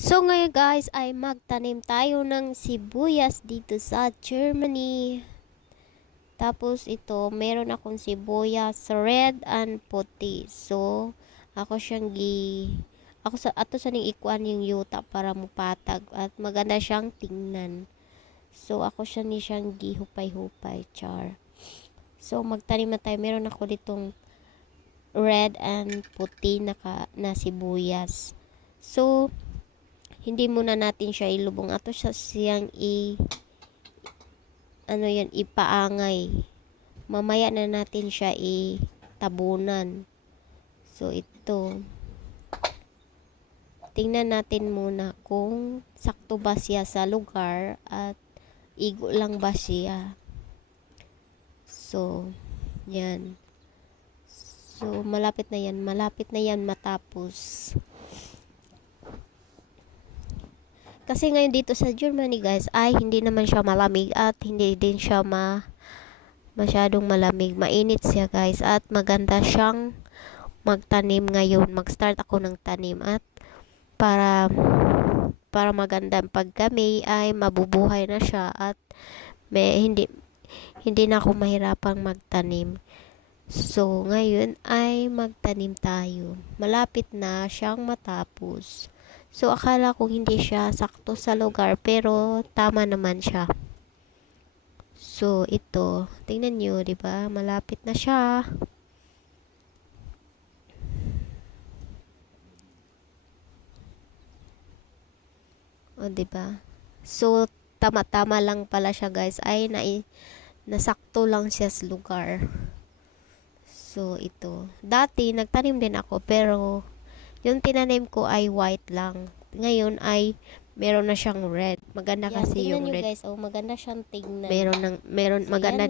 So ngayon guys ay magtanim tayo ng sibuyas dito sa Germany. Tapos ito, meron akong sibuyas red and puti. So ako siyang ato sa ning ikuan yung yuta para mupatag at maganda siyang tingnan. So ako siya ni siyang gihupay-hupay char. So magtanim na tayo. Meron ako ditong red and puti na sibuyas. So hindi muna natin siya ilubong. Ato siya siyang ipaangay. Mamaya na natin siya itabunan. So ito, tingnan natin muna kung sakto ba siya sa lugar at igo lang ba siya. So yan. So malapit na yan matapos. Kasi ngayon dito sa Germany guys ay hindi naman siya malamig at hindi din siya masyadong malamig. Mainit siya guys at maganda siyang magtanim ngayon. Mag-start ako ng tanim at para maganda pag kami ay mabubuhay na siya at hindi na ako mahirapang magtanim. So ngayon ay magtanim tayo. Malapit na siyang matapos. So, akala ko hindi siya sakto sa lugar, pero tama naman siya. So, ito. Tingnan nyo, diba? Malapit na siya. O, diba? So, tama-tama lang pala siya, guys. Ay, nasakto lang siya sa lugar. So, ito. Dati, nagtanim din ako, pero yung tinanim ko ay white lang. Ngayon ay meron na siyang red. Maganda kasi yung red. Guys, maganda siyang tingnan. Meron maganda